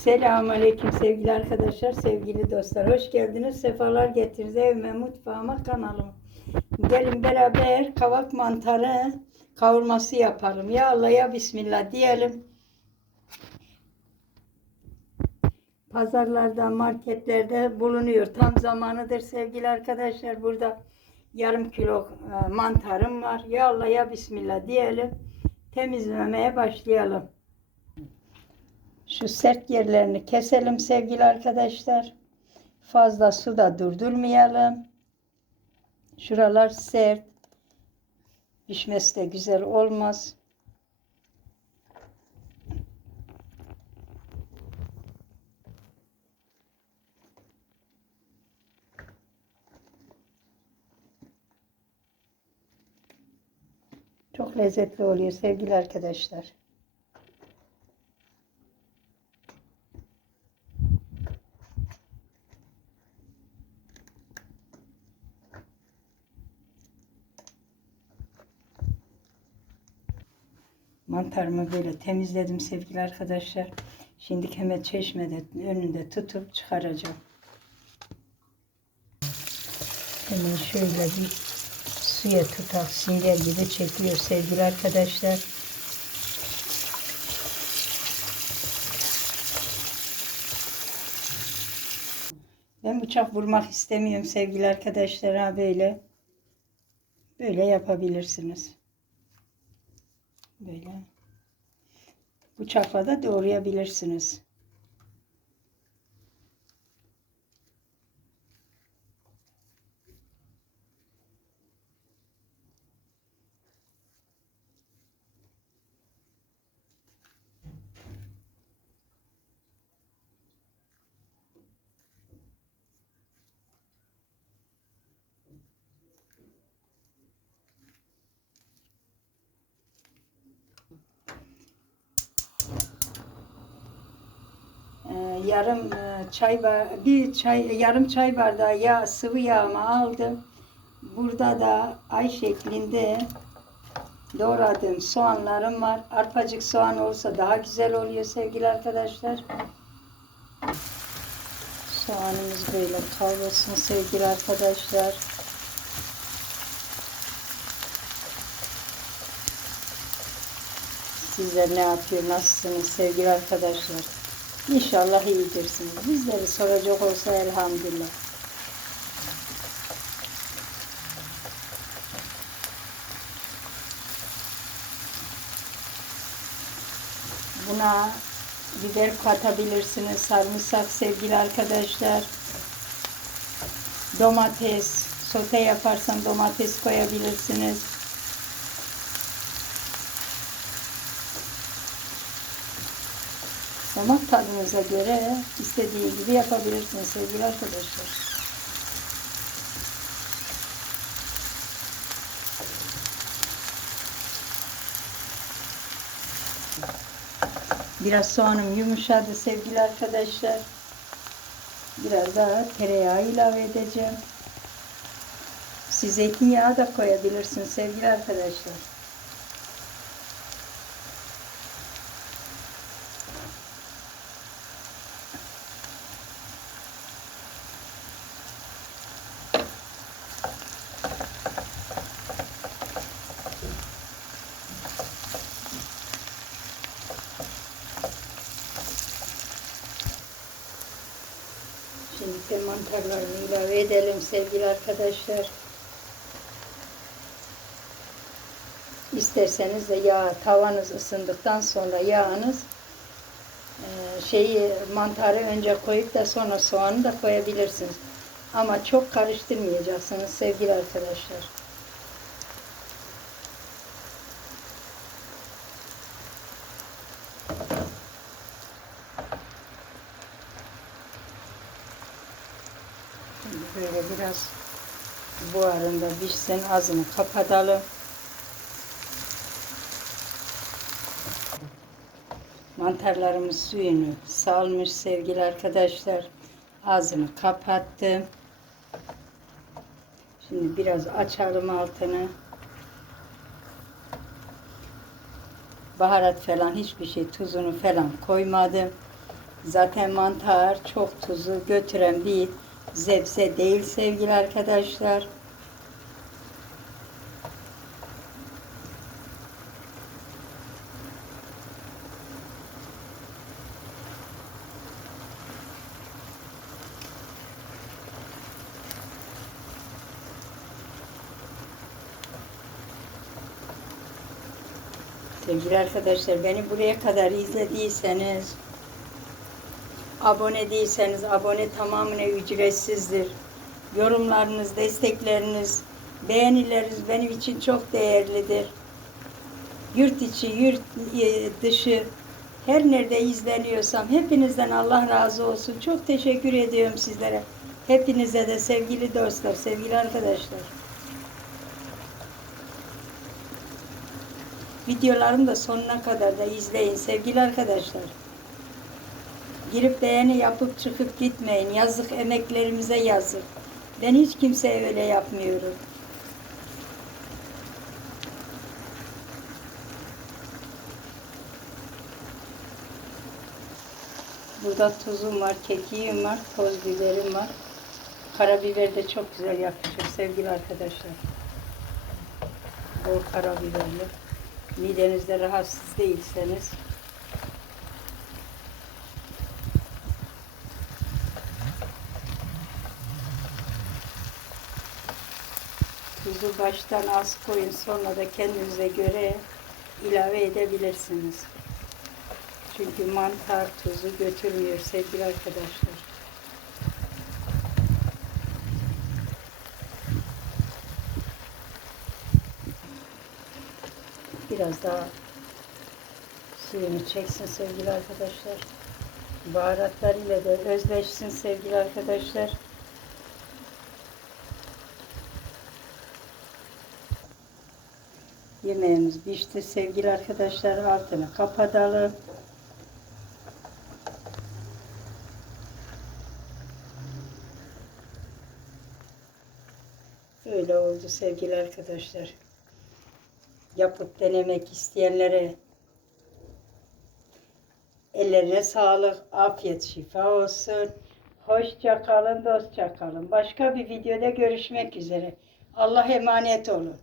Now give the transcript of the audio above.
Selamünaleyküm sevgili arkadaşlar, sevgili dostlar. Hoş geldiniz, sefalar getirdiniz evime, mutfağıma, kanalıma. Gelin beraber kavak mantarı kavurması yapalım. Ya Allah ya Bismillah diyelim. Pazarlarda, marketlerde bulunuyor. Tam zamanıdır sevgili arkadaşlar. Burada yarım kilo e, mantarım var. Ya Allah ya Bismillah diyelim. Temizlemeye başlayalım. Şu sert yerlerini keselim sevgili arkadaşlar. Fazla suda durdurmayalım. Şuralar sert. Pişmesi de güzel olmaz. Çok lezzetli oluyor sevgili arkadaşlar. Mantarımı böyle temizledim sevgili arkadaşlar. Şimdi hemen çeşmede önünde tutup çıkaracağım. Hemen şöyle bir suya tutak sünger gibi çekiyor sevgili arkadaşlar. Ben bıçak vurmak istemiyorum sevgili arkadaşlar ha böyle. Böyle yapabilirsiniz. Böyle. Bıçakla da doğrayabilirsiniz. Yarım e, çay bir çay yarım çay bardağı yağ sıvı yağımı aldım. Burada da ay şeklinde doğradığım soğanlarım var. Arpacık soğan olsa daha güzel oluyor sevgili arkadaşlar. Soğanımız böyle kavrulsun sevgili arkadaşlar. Sizler ne yapıyor, nasılsınız sevgili arkadaşlar? İnşallah iyidirsiniz. Bizleri soracak olsa elhamdülillah. Buna biber katabilirsiniz. Sarımsak sevgili arkadaşlar. Domates. Sote yaparsan domates koyabilirsiniz. Damak tadınıza göre istediği gibi yapabilirsiniz sevgili arkadaşlar. Biraz soğanım yumuşadı sevgili arkadaşlar. Biraz daha tereyağı ilave edeceğim. Siz zeytinyağı da koyabilirsiniz sevgili arkadaşlar. De mantarlarını ilave edelim sevgili arkadaşlar. İsterseniz de yağ tavanız ısındıktan sonra yağınız e, şeyi mantarı önce koyup da sonra soğanı da koyabilirsiniz. Ama çok karıştırmayacaksınız sevgili arkadaşlar. Böyle biraz buharında pişsin ağzını kapatalım. Mantarlarımız suyunu salmış sevgili arkadaşlar. Ağzını kapattım. Şimdi biraz açalım altını. Baharat falan hiçbir şey tuzunu falan koymadım. Zaten mantar çok tuzu götüren bir zebze değil sevgili arkadaşlar. Sevgili arkadaşlar beni buraya kadar izlediyseniz abone değilseniz abone tamamen ücretsizdir. Yorumlarınız, destekleriniz, beğenileriniz benim için çok değerlidir. Yurt içi, yurt e, dışı her nerede izleniyorsam hepinizden Allah razı olsun. Çok teşekkür ediyorum sizlere. Hepinize de sevgili dostlar, sevgili arkadaşlar. Videolarımı da sonuna kadar da izleyin sevgili arkadaşlar. Girip beğeni yapıp çıkıp gitmeyin. Yazık emeklerimize yazık. Ben hiç kimseye öyle yapmıyorum. Burada tuzum var, kekiğim var, toz biberim var. Karabiber de çok güzel yakışır sevgili arkadaşlar. Bol karabiberli. Midenizde rahatsız değilseniz Tuzu baştan az koyun sonra da kendinize göre ilave edebilirsiniz. Çünkü mantar tuzu götürmüyor sevgili arkadaşlar. Biraz daha suyunu çeksin sevgili arkadaşlar. Baharatlar ile de özleşsin sevgili arkadaşlar. Yemeğimiz pişti sevgili arkadaşlar. Altını kapatalım. Öyle oldu sevgili arkadaşlar. Yapıp denemek isteyenlere ellerine sağlık, afiyet, şifa olsun. Hoşça kalın, dostça kalın. Başka bir videoda görüşmek üzere. Allah emanet olun.